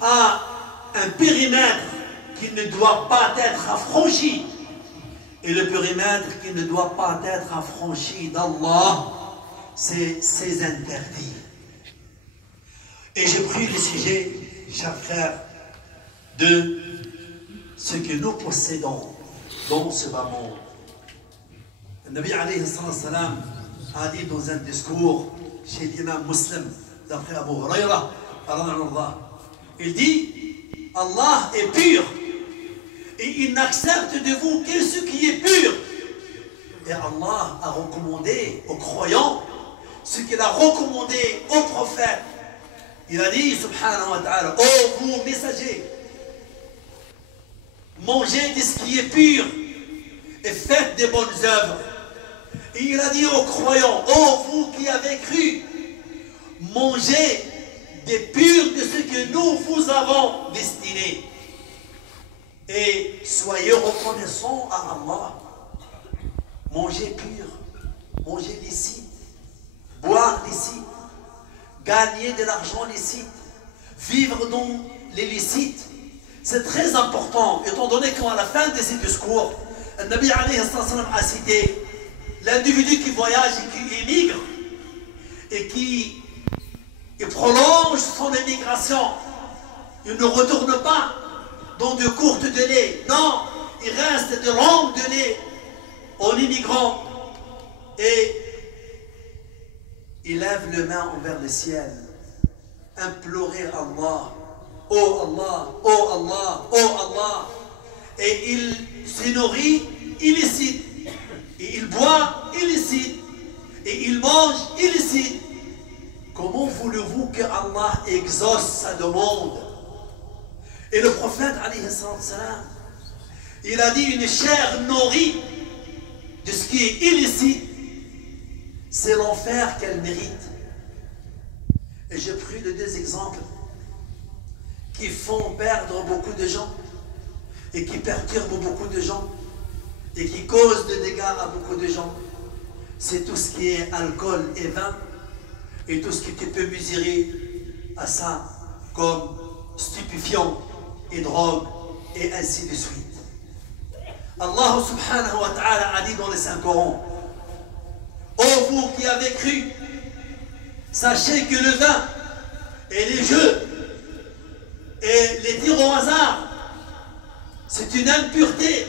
a un périmètre qui ne doit pas être affranchi. Et le périmètre qui ne doit pas être affranchi d'Allah, c'est ses interdits. Et j'ai pris le sujet, chers frères, de ce que nous possédons dans ce bas monde. Le Nabi alayhi salam a dit dans un discours chez l'imam Muslim, d'après Abu Huraira, il dit, Allah est pur et il n'accepte de vous que ce qui est pur. Et Allah a recommandé aux croyants ce qu'il a recommandé aux prophètes. Il a dit, subhanahu wa ta'ala, ô vous messagers, mangez de ce qui est pur et faites des bonnes œuvres. Et il a dit aux croyants, ô vous qui avez cru, mangez des purs de ce que nous vous avons destiné. Et soyez reconnaissants à Allah. Mangez pur, mangez licite, boire licite, gagner de l'argent licite, vivre dans les licites. C'est très important, étant donné qu'à la fin de ces discours, le Nabi alayhi salam a cité l'individu qui voyage et qui émigre et qui prolonge son émigration. Il ne retourne pas dans de courtes délais. Non, il reste de longues délais en immigrant. Et il lève les mains envers le ciel, implorer Allah. Oh Allah, oh Allah, oh Allah. Et il se nourrit illicite. Et il boit illicite. Et il mange illicite. Comment voulez-vous que Allah exauce sa demande? Et le prophète, alayhi salam, il a dit une chair nourrie de ce qui est illicite, c'est l'enfer qu'elle mérite. Et j'ai pris les deux exemples qui font perdre beaucoup de gens et qui perturbent beaucoup de gens et qui causent des dégâts à beaucoup de gens. C'est tout ce qui est alcool et vin et tout ce que tu peux mesurer à ça comme stupéfiants et drogue et ainsi de suite. Allah subhanahu wa ta'ala a dit dans le Saint-Coran, ô vous qui avez cru, sachez que le vin et les jeux et les tirs au hasard, c'est une impureté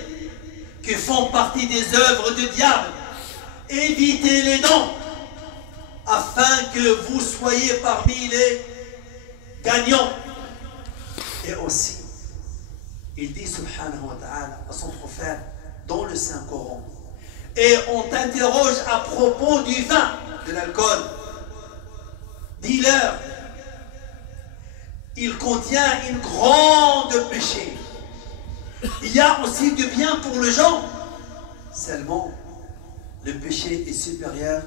qui font partie des œuvres du diable. Évitez les dons afin que vous soyez parmi les gagnants. Et aussi, il dit subhanahu wa ta'ala à son prophète dans le Saint-Coran, et on t'interroge à propos du vin, de l'alcool. Dis-leur, il contient une grande péché. Il y a aussi du bien pour les gens. Seulement, le péché est supérieur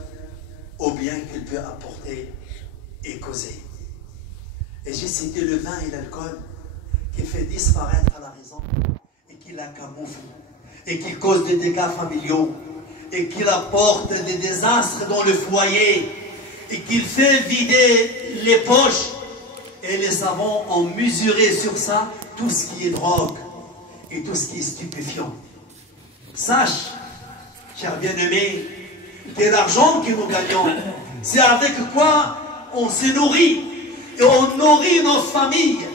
au bien qu'il peut apporter et causer. Et j'ai cité le vin et l'alcool qui fait disparaître la raison et qui la camoufle et qui cause des dégâts familiaux et qui apporte des désastres dans le foyer et qui fait vider les poches. Et les savants ont mesuré sur ça tout ce qui est drogue et tout ce qui est stupéfiant. Sache, cher bien-aimé, que l'argent que nous gagnons, c'est avec quoi on se nourrit. Et on nourrit nos familles,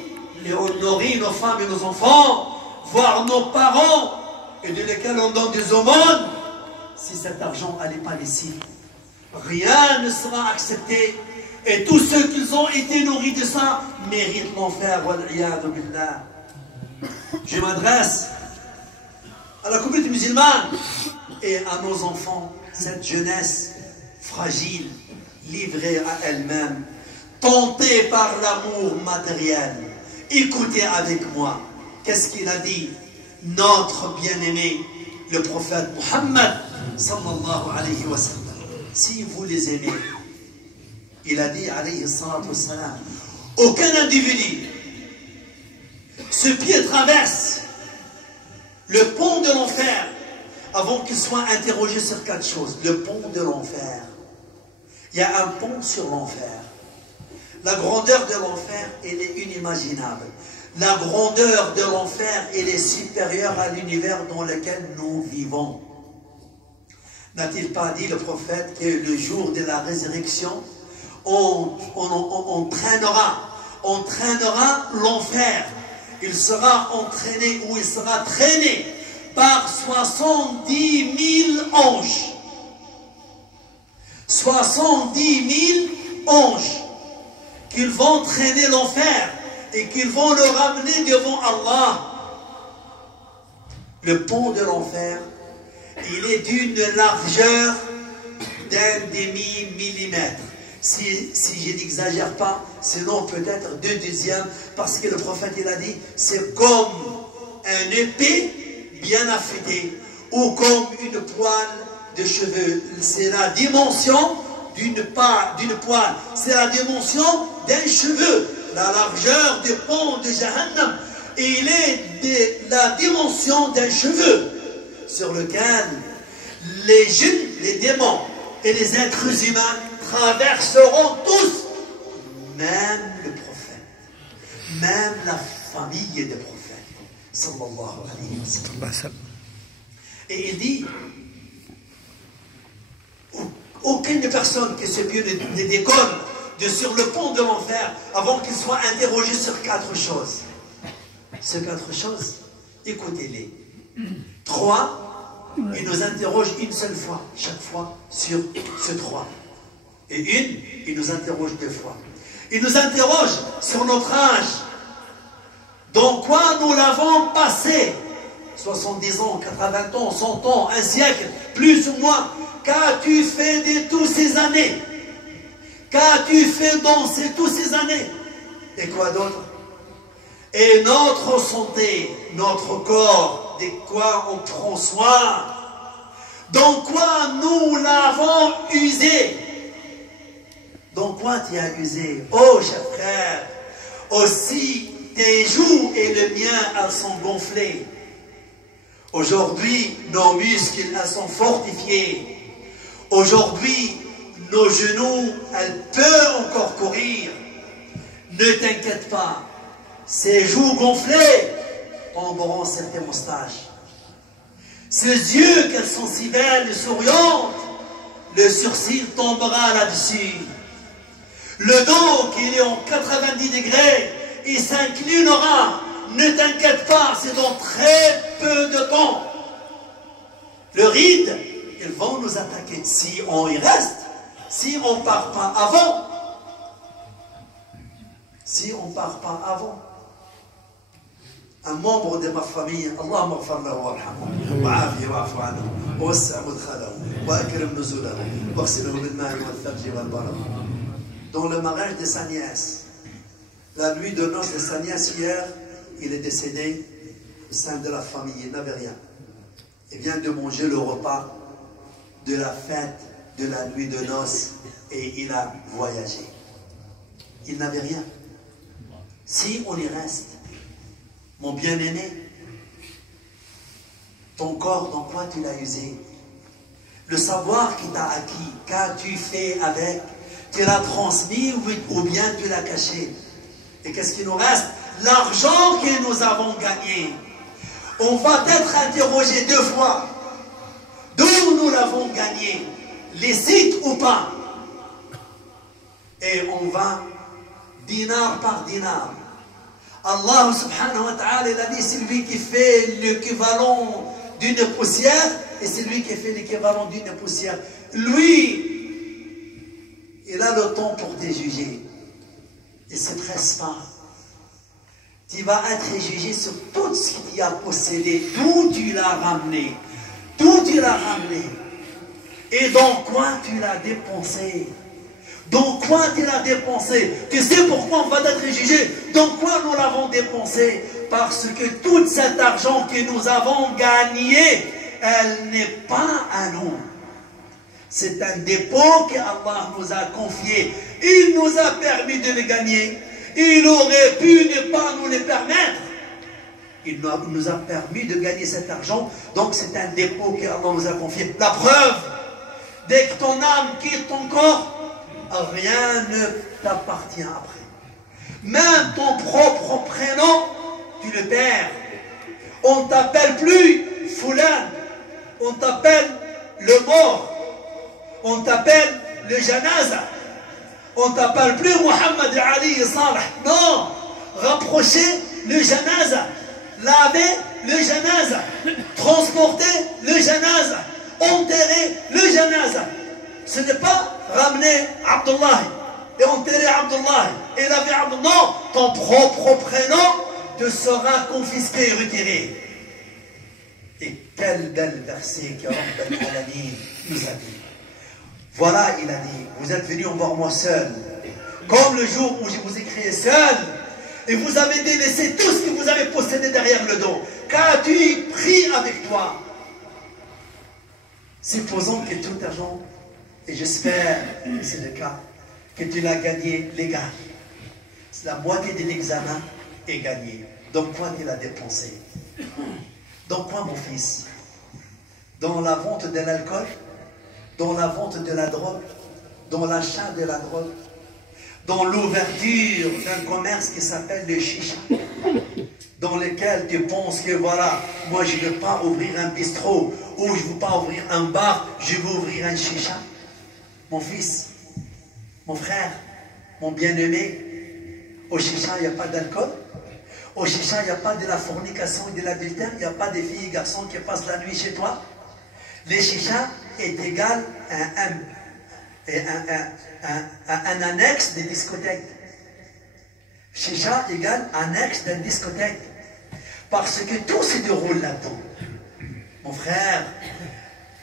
et on nourrit nos femmes et nos enfants, voire nos parents, et de lesquels on donne des aumônes. Si cet argent n'allait pas ici, rien ne sera accepté. Et tous ceux qui ont été nourris de ça méritent l'enfer. Je m'adresse à la communauté musulmane et à nos enfants, cette jeunesse fragile, livrée à elle-même, tentée par l'amour matériel. Écoutez avec moi, qu'est-ce qu'il a dit notre bien-aimé, le prophète Muhammad sallallahu alayhi wa sallam. Si vous les aimez, il a dit alayhi salatu wa salam, aucun individu, ce pied traverse le pont de l'enfer avant qu'il soit interrogé sur quatre choses. Le pont de l'enfer. Il y a un pont sur l'enfer. La grandeur de l'enfer, elle est inimaginable. La grandeur de l'enfer, elle est supérieure à l'univers dans lequel nous vivons. N'a-t-il pas dit le prophète que le jour de la résurrection, on traînera l'enfer. Il sera entraîné ou il sera traîné par 70 000 anges. 70 000 anges qu'ils vont traîner l'enfer et qu'ils vont le ramener devant Allah. Le pont de l'enfer, il est d'une largeur d'un demi-millimètre. Si je n'exagère pas, sinon peut-être 2/2, parce que le prophète il a dit, c'est comme un épée bien affûtée ou comme une poêle de cheveux. C'est la dimension d'une poêle, c'est la dimension d'un cheveu. La largeur du pont de Jahannam, il est de la dimension d'un cheveu sur lequel les djinns, les démons et les êtres humains traverseront tous, même le prophète, même la famille des prophètes, sallallahu alayhi wa sallam. Et il dit, aucune personne qui se pieux ne décolle sur le pont de l'enfer avant qu'il soit interrogé sur 4 choses. Ces 4 choses, écoutez-les. 3, il nous interroge une seule fois, chaque fois, sur ce 3. Et il nous interroge 2 fois. Il nous interroge sur notre âge. Dans quoi nous l'avons passé? 70 ans, 80 ans, 100 ans, un siècle, plus ou moins. Qu'as-tu fait de toutes ces années? Qu'as-tu fait dans toutes ces années? Et quoi d'autre? Et notre santé, notre corps, de quoi on prend soin? Dans quoi nous l'avons usé? Dans quoi tu as usé? Oh, cher frère, aussi tes joues et le mien, elles sont gonflées. Aujourd'hui, nos muscles, elles sont fortifiés. Aujourd'hui, nos genoux, elles peuvent encore courir. Ne t'inquiète pas, ces joues gonflées tomberont sur tes moustaches. Ces yeux, qu'elles sont si belles et souriantes, le sourcil tombera là-dessus. Le dos, qui est en 90 degrés, il s'inclinera. Ne t'inquiète pas, c'est dans très peu de temps. Le ride, ils vont nous attaquer. Si on y reste, si on ne part pas avant, un membre de ma famille, Allahumma ghfir lahu warhamhu, wa'afihi wa'fu anhu, wa'wassi' mudkhalahu, wa'akrim nuzulahu, waghsilhu bil-ma'i wal-thalji wal-barad. Dans le mariage de sa nièce, la nuit de noces de sa nièce hier, il est décédé au sein de la famille, il n'avait rien. Il vient de manger le repas de la fête de la nuit de noces et il a voyagé. Il n'avait rien. Si on y reste, mon bien-aimé, ton corps, dans quoi tu l'as usé? Le savoir qui t'a acquis, qu'as-tu fait avec? Tu l'as transmis ou bien tu l'as caché? Et qu'est-ce qui nous reste? L'argent que nous avons gagné. On va être interrogé 2 fois. D'où nous l'avons gagné? Licite ou pas? Et on va dinar par dinar. Allah subhanahu wa ta'ala, il a dit, c'est lui qui fait l'équivalent d'une poussière et c'est lui qui fait l'équivalent d'une poussière. Lui, il a le temps pour te juger. Il ne se presse pas. Tu vas être jugé sur tout ce que tu as possédé, d'où tu l'as ramené. D'où tu l'as ramené. Et dans quoi tu l'as dépensé. Dans quoi tu l'as dépensé? Tu sais pourquoi on va être jugé? Dans quoi nous l'avons dépensé? Parce que tout cet argent que nous avons gagné, elle n'est pas à nous. C'est un dépôt que Allah nous a confié. Il nous a permis de le gagner. Il aurait pu ne pas nous le permettre. Il nous a permis de gagner cet argent. Donc c'est un dépôt que Allah nous a confié. La preuve, dès que ton âme quitte ton corps, rien ne t'appartient après. Même ton propre prénom, tu le perds. On t'appelle plus Foulan, on t'appelle le mort, on t'appelle le janaza, on t'appelle plus Mohamed Ali Saleh. Non, rapprocher le janaza, laver le janaza, transporter le janaza, enterrer le janaza. Ce n'est pas ramener Abdullah et enterrer Abdullah et laver Abdullah. Non, ton propre prénom te sera confisqué et retiré. Et quel bel verset que Rabb al-Alamin nous a dit. Voilà, il a dit, vous êtes venus voir moi seul, comme le jour où je vous ai créé seul, et vous avez délaissé tout ce que vous avez possédé derrière le dos. Qu'as-tu pris avec toi? Supposons que tout argent, et j'espère que c'est le cas, que tu l'as gagné légal. La moitié de l'examen est gagnée. Donc quoi tu l'as dépensé? Dans quoi, mon fils? Dans la vente de l'alcool? Dans la vente de la drogue? Dans l'achat de la drogue? Dans l'ouverture d'un commerce qui s'appelle le chicha? Dans lequel tu penses que voilà, moi je ne veux pas ouvrir un bistrot, ou je ne veux pas ouvrir un bar, je veux ouvrir un chicha? Mon fils, mon frère, mon bien-aimé, au chicha il n'y a pas d'alcool? Au chicha, il n'y a pas de la fornication et de l'adultère, il n'y a pas des filles et garçons qui passent la nuit chez toi. Le chicha est égal à un annexe des discothèques. Chicha égale annexe d'une discothèque. Parce que tout se déroule là-dedans. Mon frère,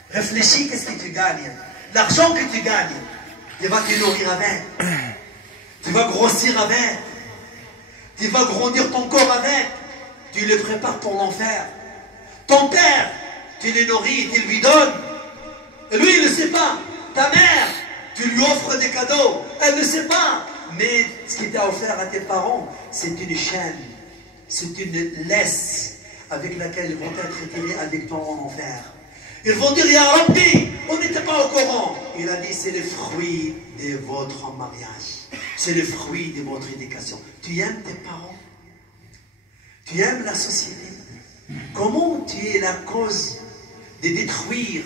réfléchis, qu'est-ce que tu gagnes? L'argent que tu gagnes, tu vas te nourrir avec. Tu vas grossir avec. Tu vas grandir ton corps avec. Tu le prépares pour l'enfer. Ton père, tu le nourris, tu lui donnes. Et lui, il ne sait pas. Ta mère, tu lui offres des cadeaux. Elle ne sait pas. Mais ce qui t'a offert à tes parents, c'est une chaîne. C'est une laisse avec laquelle ils vont être tirés avec toi en enfer. Ils vont dire, Ya Rabbi, on n'était pas au courant. Il a dit, c'est le fruit de votre mariage. C'est le fruit de votre éducation. Tu aimes tes parents? Tu aimes la société? Comment tu es la cause de détruire?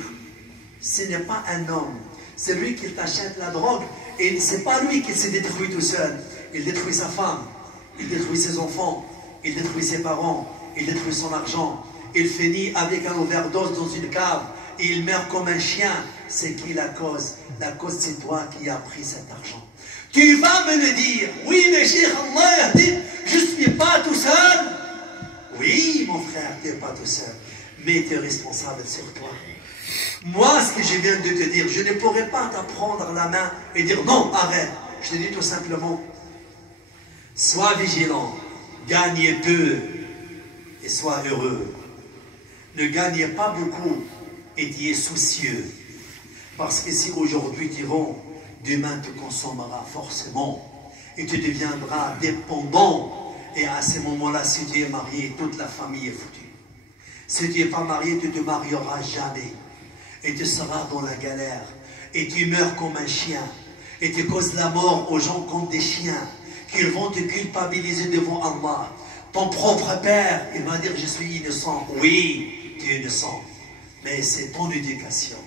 Ce n'est pas un homme. C'est lui qui t'achète la drogue. Et ce n'est pas lui qui se détruit tout seul. Il détruit sa femme. Il détruit ses enfants. Il détruit ses parents. Il détruit son argent. Il finit avec un overdose dans une cave. Et il meurt comme un chien. C'est qui la cause? La cause, c'est toi qui as pris cet argent. Tu vas me le dire. Oui, mais Cheikh Allah dit, je ne suis pas tout seul. Oui, mon frère, tu n'es pas tout seul. Mais tu es responsable sur toi. Moi, ce que je viens de te dire, je ne pourrais pas t'apprendre la main et dire non, arrête. Je te dis tout simplement, sois vigilant, gagne peu et sois heureux. Ne gagne pas beaucoup et tu es soucieux. Parce que si aujourd'hui tu vends, demain te consommera forcément et tu deviendras dépendant. Et à ce moment-là, si tu es marié, toute la famille est foutue. Si tu n'es pas marié, tu ne te marieras jamais. Et tu seras dans la galère. Et tu meurs comme un chien. Et tu causes la mort aux gens comme des chiens. Qu'ils vont te culpabiliser devant Allah. Ton propre père, il va dire, je suis innocent. Oui, tu es innocent. Mais c'est ton éducation.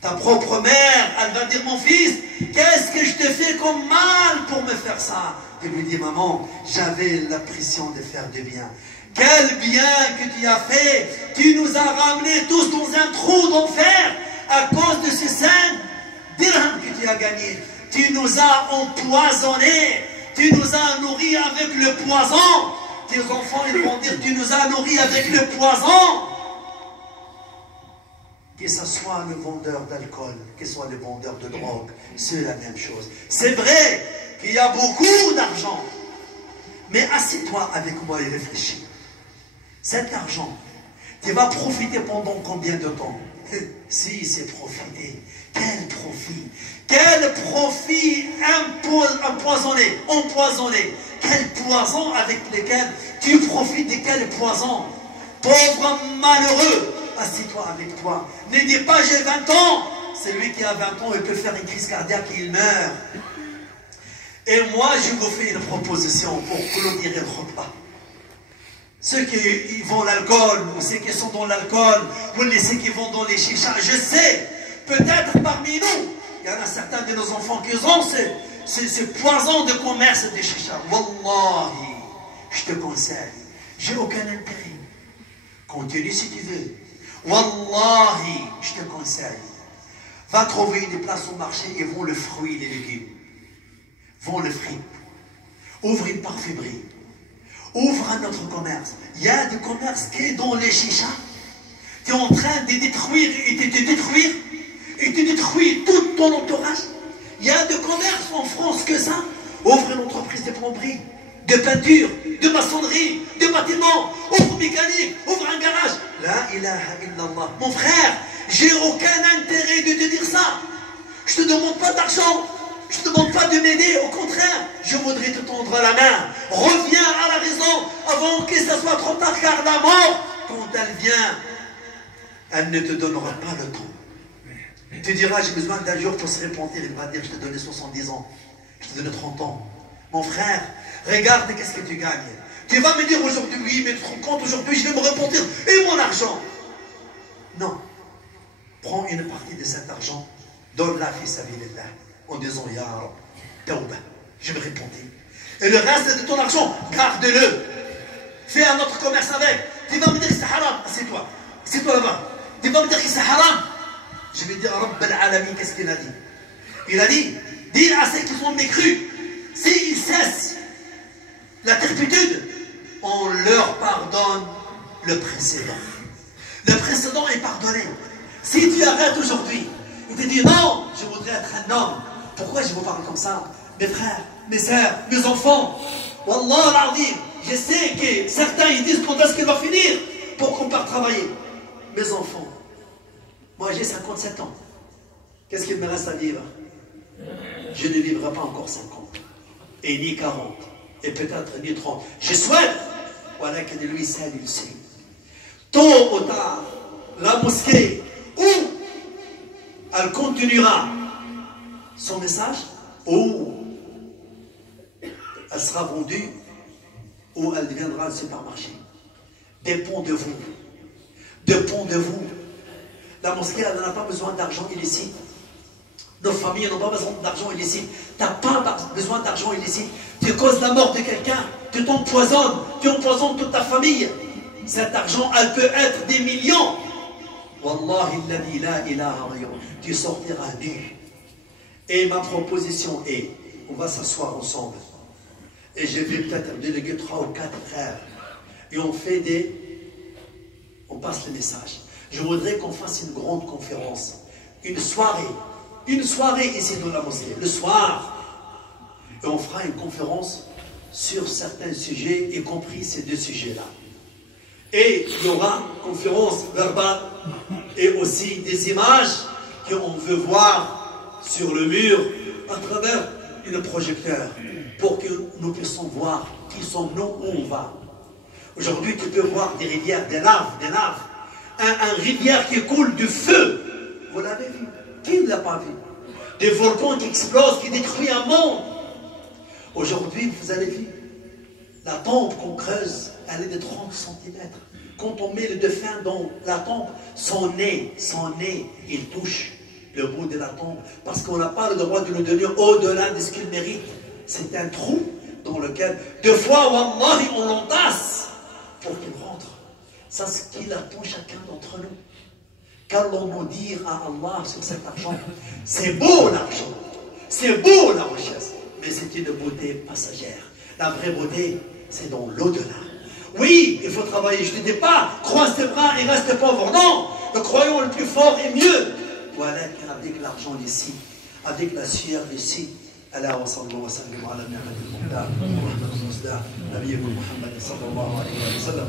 Ta propre mère, elle va dire, mon fils, qu'est-ce que je te fais comme mal pour me faire ça? Tu lui dis, maman, j'avais l'impression de faire du bien. Quel bien que tu as fait! Tu nous as ramenés tous dans un trou d'enfer à cause de ces 5 dirhams que tu as gagnés. Tu nous as empoisonnés. Tu nous as nourris avec le poison. Tes enfants, ils vont dire, tu nous as nourris avec le poison. Que ce soit le vendeur d'alcool, que ce soit le vendeur de drogue, c'est la même chose. C'est vrai qu'il y a beaucoup d'argent. Mais assieds-toi avec moi et réfléchis. Cet argent, tu vas profiter pendant combien de temps? Si c'est profiter, quel profit? Quel profit empoisonné? Quel poison avec lequel tu profites de quel poison? Pauvre malheureux, assieds-toi avec toi. Ne dis pas j'ai 20 ans. Celui qui a 20 ans, il peut faire une crise cardiaque et il meurt. Et moi, je vous fais une proposition pour clôturer le repas. Ceux qui vont l'alcool, ou ceux qui sont dans l'alcool, ou ceux qui vont dans les chichas, je sais, peut-être parmi nous, il y en a certains de nos enfants qui ont ce poison de commerce des chichas. Wallahi, je te conseille, j'ai aucun intérêt. Continue si tu veux. Wallahi, je te conseille. Va trouver des places au marché et vends le fruit et les légumes. Vends le fric. Ouvre une parfumerie. Ouvre un autre commerce. Il y a des commerces qui est dans les chichas. Tu es en train de détruire et de détruire tout ton entourage. Il y a des commerces en France que ça. Ouvre une entreprise de plomberie, de peinture, de maçonnerie, de bâtiment. Ouvre mécanique, ouvre un garage. La ilaha illallah. Mon frère, j'ai aucun intérêt de te dire ça. Je ne te demande pas d'argent. Je ne te demande pas de m'aider. Au contraire, je voudrais te tendre la main. Reviens à la raison avant que ça soit trop tard, car la mort, quand elle vient, elle ne te donnera pas le temps. Tu diras, j'ai besoin d'un jour pour se repentir. Il va dire, je te donnais 70 ans. Je te donnais 30 ans. Mon frère, regarde qu'est-ce que tu gagnes. Tu vas me dire aujourd'hui, oui, mais tu te rends compte, aujourd'hui, je vais me repentir. Et mon argent? Non. Prends une partie de cet argent, donne-la fi sabilillah, en disant, Ya Rab, Tawba, je vais me repentir. Et le reste de ton argent, garde-le. Fais un autre commerce avec. Tu vas me dire que c'est haram. Assieds-toi. Assieds-toi là-bas. Tu vas me dire que c'est haram. Je vais dire, Rabb al-Alamin, qu'est-ce qu'il a dit? Il a dit, dis à ceux qui sont mécrus, s'ils cessent la turpitude, on leur pardonne le précédent. Le précédent est pardonné. Si tu arrêtes aujourd'hui, et te dis, non, je voudrais être un homme. Pourquoi je vous parle comme ça? Mes frères, mes sœurs, mes enfants. Wallah al-Azim, je sais que certains ils disent quand est-ce qu'il va finir pour qu'on parte travailler. Mes enfants, moi j'ai 57 ans. Qu'est-ce qu'il me reste à vivre? Je ne vivrai pas encore 50. Et ni 40. Et peut-être ni 30. Je souhaite. Voilà que lui seul il sait. Tôt ou tard, la mosquée, où elle continuera son message, ou elle sera vendue, ou elle deviendra un supermarché. Dépend de vous. Dépend de vous. La mosquée, elle n'a pas besoin d'argent illicite. Nos familles n'ont pas besoin d'argent illicite. Tu n'as pas besoin d'argent illicite. Tu causes la mort de quelqu'un. Tu t'empoisonnes. Tu empoisonnes toute ta famille. Cet argent, elle peut être des millions. Wallahi alladhi la ilaha ghayruh. Tu sortiras nu. Et ma proposition est, on va s'asseoir ensemble. Et je vais peut-être déléguer 3 ou 4 frères. Et on passe le message. Je voudrais qu'on fasse une grande conférence. Une soirée ici dans la mosquée. Le soir. Et on fera une conférence sur certains sujets, y compris ces 2 sujets-là. Et il y aura une conférence verbale et aussi des images qu'on veut voir sur le mur à travers un projecteur pour que nous puissions voir qui sommes-nous, où on va. Aujourd'hui, tu peux voir des rivières, des laves. Un rivière qui coule du feu. Vous l'avez vu? Qui ne l'a pas vu? Des volcans qui explosent, qui détruisent un monde. Aujourd'hui, vous avez vu, la tombe qu'on creuse, elle est de 30 cm. Quand on met le dauphin dans la tombe, son nez, il touche le bout de la tombe. Parce qu'on n'a pas le droit de nous donner au-delà de ce qu'il mérite. C'est un trou dans lequel, 2 fois, wallahi, on l'entasse pour qu'il rentre. Ça, c'est ce qu'il attend chacun d'entre nous. Qu'allons-nous dire à Allah sur cet argent? C'est beau l'argent, c'est beau la richesse, mais c'est une beauté passagère. La vraie beauté, c'est dans l'au-delà. Oui, il faut travailler, je ne dis pas, croise tes bras et reste pauvre. Non, le croyant le plus fort est mieux. Voilà qu'avec l'argent d'ici, avec la sueur d'ici, Allah wa sallallahu wa sallam ala ni'matil muhtar wa rahmatul musda, nabiyyikum Muhammad sallallahu alayhi wa sallam.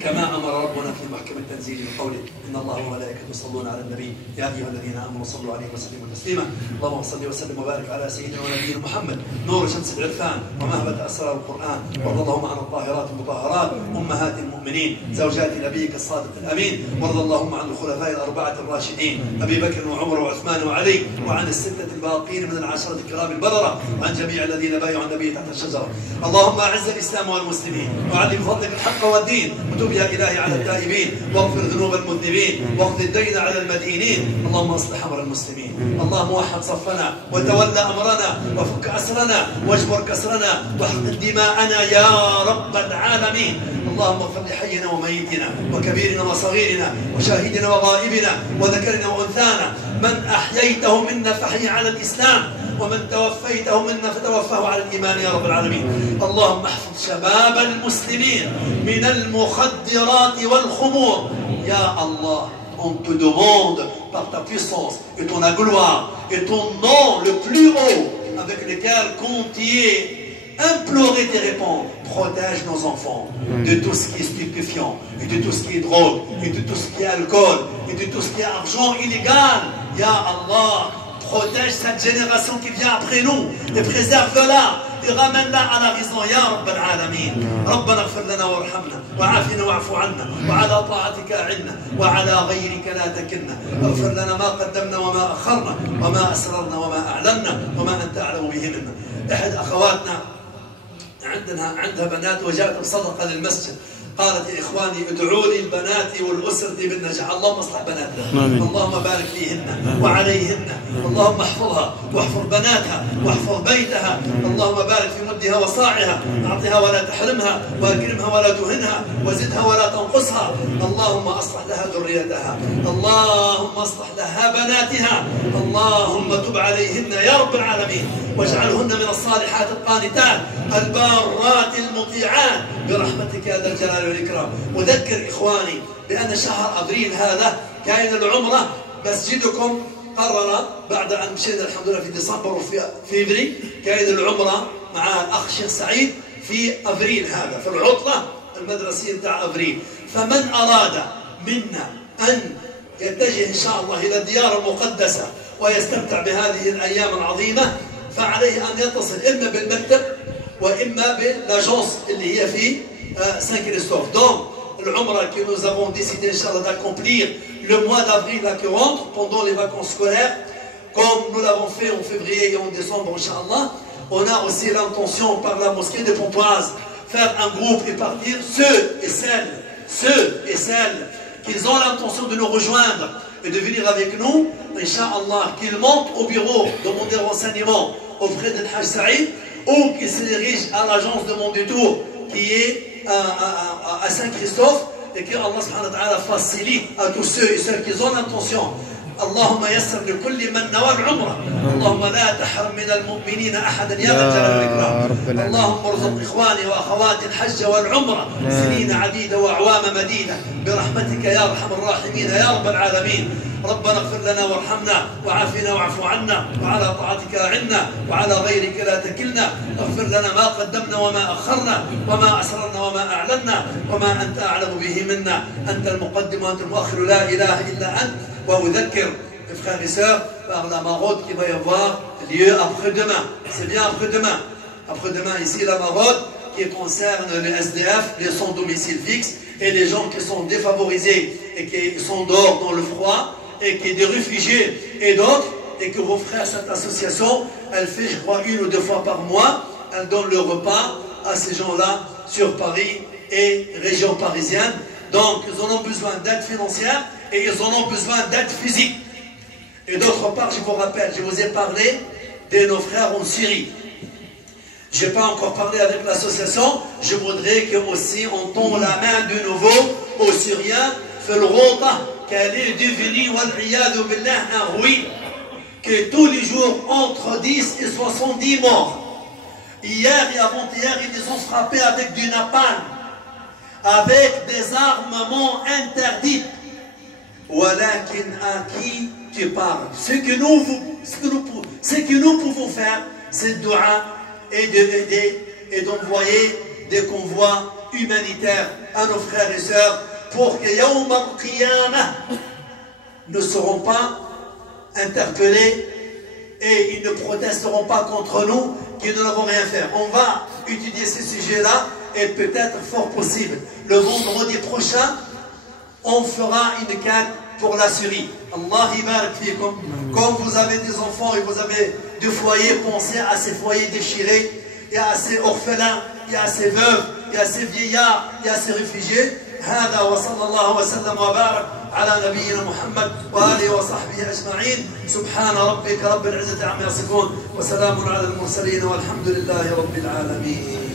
كما أمر ربنا في محكم التنزيل بقوله إن الله وملائكته يصلون على النبي يا أيها الذين آمنوا صلوا عليه وسلموا تسليما اللهم صل وسلم وبارك على سيدنا ونبينا محمد نور شمس العرفان ومهبة أسرار القرآن وارض اللهم عن الطاهرات المطهرات أمهات المؤمنين زوجات نبيك الصادق الأمين وارض اللهم عن الخلفاء الأربعة الراشدين أبي بكر وعمر وعثمان وعلي وعن الستة الباقين من العشرة الكرام البررة وعن جميع الذين بايعوا النبي تحت الشجرة اللهم أعز الإسلام والمسلمين وعلي بفضلك الحق والدين وتب يا إلهي على التائبين واغفر ذنوب المذنبين واقض الدين على المدينين اللهم اصلح أمر المسلمين اللهم وحد صفنا وتولى أمرنا وفك أسرنا واجبر كسرنا واحقن دماءنا يا رب العالمين اللهم اغفر لحينا وميتنا وكبيرنا وصغيرنا وشاهدنا وغائبنا وذكرنا وأنثانا من أحييته منا فحي على الإسلام ومن توفيته منا فتوفاه على الإيمان يا رب العالمين اللهم احفظ شباب المسلمين من المخدرات والخمور يا الله on te demande par ta puissance et ton gloire et ton nom le plus haut avec lequel compte implorer tes réponses. Protège nos enfants de tout ce qui est stupéfiant, et de tout ce qui est drogue, et de tout ce qui est alcool, et de tout ce qui est argent illégal. Ya Allah, protège cette génération qui vient après nous et préserve-la et ramène-la à la raison. Ya Rabb al-Alamin. ربنا اغفر لنا وارحمنا وعافنا واعف عنا وعلى طاعتك أعنا وعلى غيرك لا تكلنا اغفر لنا ما قدمنا وما أخرنا وما أسررنا وما أعلنا وما أنت أعلم به منا. أحد أخواتنا عندها بنات وجاءت بصدقة للمسجد قالت يا إخواني ادعوا لي البنات والأسرة بالنجاح اللهم اصلح بناتها اللهم بارك فيهن وعليهن اللهم احفظها واحفظ بناتها واحفظ بيتها اللهم بارك في مدها وصاعها أعطها ولا تحرمها واكرمها ولا تهنها وزدها ولا تنقصها اللهم أصلح لها ذريتها اللهم أصلح لها بناتها اللهم تب عليهن يا رب العالمين واجعلهن من الصالحات القانتات البارات المطيعات برحمتك يا ذا الجلال والإكرام. أذكر إخواني بأن شهر أبريل هذا كان العمرة مسجدكم قرر بعد أن مشينا الحمد لله في ديسمبر وفي فيفري كان العمرة مع الأخ شيخ سعيد في أبريل هذا في العطلة المدرسية بتاع أبريل. فمن أراد منا أن يتجه إن شاء الله إلى الديار المقدسة ويستمتع بهذه الأيام العظيمة فعليه أن يتصل إما بالمكتب وإما باللاجونس اللي هي في سان كريستوف. Donc, l'Umrah que nous avons décidé, Inch'Allah, d'accomplir le mois d'avril là qui rentre pendant les vacances scolaires, comme nous l'avons fait en février et en décembre, Inch'Allah, on a aussi l'intention par la mosquée de Pontoise faire un groupe et partir ceux et celles qui ont l'intention de nous rejoindre et de venir avec nous, Inch'Allah, qu'ils montent au bureau, demander renseignements auprès de Hajj Saïd ou qu'ils se dirigent à l'agence de Mon Détour qui est à Saint-Christophe et que Allah subhanahu wa ta'ala facilite à tous ceux et celles qui ont l'intention. اللهم يسر لكل من نوى العمرة اللهم لا تحرم من المؤمنين أحدا يا ذا الجلال والإكرام اللهم ارزق إخواني وأخواتي الحج والعمرة سنين عديدة وأعوام مديدة برحمتك يا أرحم الراحمين يا رب العالمين. ربنا اغفر لنا وارحمنا وعافنا واعف عنا وعلى طاعتك أعنا وعلى غيرك لا تكلنا اغفر لنا ما قدمنا وما أخرنا وما أسررنا وما أعلنا وما أنت أعلم به منا أنت المقدم وأنت المؤخر لا إله إلا أنت. وأذكر mes frères et sœurs par la maraude qui va y avoir lieu après-demain. C'est bien après-demain. Après-demain ici la maraude qui concerne les SDF, les sans domicile fixe et les gens qui sont défavorisés et qui sont dehors dans le froid et qui sont des réfugiés et d'autres. Et que vos frères, cette association, elle fait je crois 1 ou 2 fois par mois, elle donne le repas à ces gens-là sur Paris et région parisienne. Donc ils en ont besoin d'aide financière et ils en ont besoin d'aide physique. Et d'autre part, je vous rappelle, je vous ai parlé de nos frères en Syrie. Je n'ai pas encore parlé avec l'association. Je voudrais que aussi on tend la main de nouveau aux Syriens, qu'elle est devenue un ruine, que tous les jours entre 10 et 70 morts. Hier et avant-hier, ils les ont frappés avec du napalm, avec des armements interdits. Walakin à qui tu parles? Ce que nous pouvons faire, c'est dua et de aider et d'envoyer des convois humanitaire à nos frères et sœurs pour que Yawm al-Qiyamah ne seront pas interpellés et ils ne protesteront pas contre nous qui ne n'avons rien fait. On va étudier ces sujets-là et peut-être fort possible le vendredi prochain on fera une quête pour la Syrie. Allah ibarak fikum. Comme vous avez des enfants et vous avez des foyers, pensez à ces foyers déchirés, et à ces orphelins, et à ces veuves, et à ces vieillards, et à ces réfugiés. هذا وصلى الله وسلم وبارك على نبينا محمد وآله وصحبه أجمعين. سبحان ربك رب العزة عما يصفون وسلام على المرسلين والحمد لله رب العالمين.